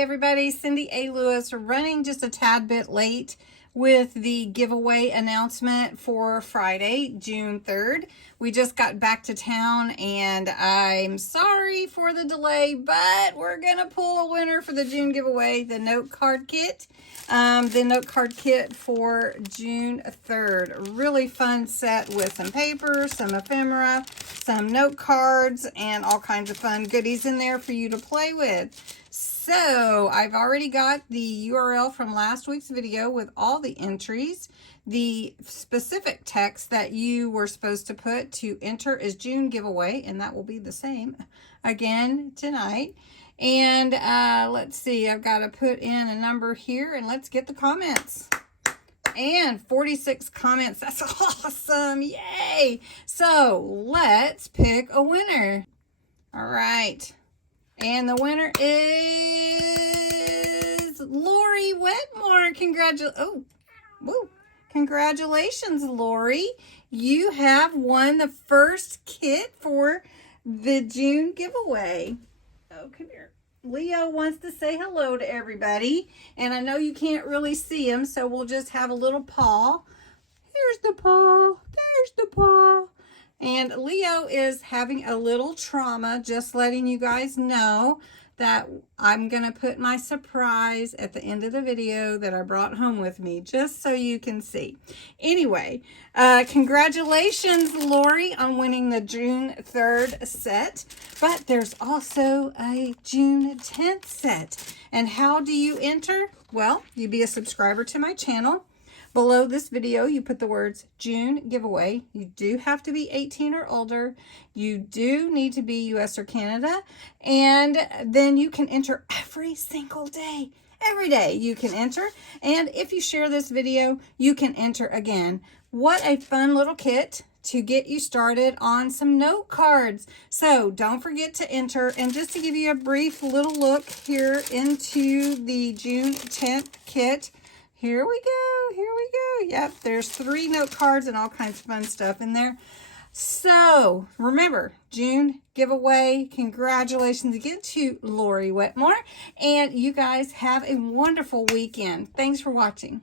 Hey everybody, Cindy A. Lewis running just a tad bit late with the giveaway announcement for Friday, June 3rd. We just got back to town and I'm sorry for the delay, but we're going to pull a winner for the June giveaway, the note card kit. The note card kit for June 3rd. Really fun set with some paper, some ephemera, some note cards, and all kinds of fun goodies in there for you to play with. So I've already got the URL from last week's video with all the entries. The specific text that you were supposed to put to enter is June giveaway, and that will be the same again tonight. And let's see, I've got to put in a number here, and let's get the comments. And 46 comments. That's awesome. Yay. So let's pick a winner. All right. And the winner is Lori Wetmore. Congratulations, Lori. You have won the first kit for the June giveaway. Oh, come here. Leo wants to say hello to everybody. And I know you can't really see him, so we'll just have a little paw. There's the paw. There's the paw. And Leo is having a little trauma, just letting you guys know that I'm going to put my surprise at the end of the video that I brought home with me, just so you can see. Anyway, congratulations, Lori, on winning the June 3rd set. But there's also a June 10th set. And how do you enter? Well, you be a subscriber to my channel. Below this video, you put the words June giveaway. You do have to be 18 or older. You do need to be US or Canada. And then you can enter every single day. Every day you can enter. And if you share this video, you can enter again. What a fun little kit to get you started on some note cards. So don't forget to enter. And just to give you a brief little look here into the June 10th kit, here we go. Here we go. Yep, there's 3 note cards and all kinds of fun stuff in there. So remember, June giveaway. Congratulations again to Lori Wetmore. And you guys have a wonderful weekend. Thanks for watching.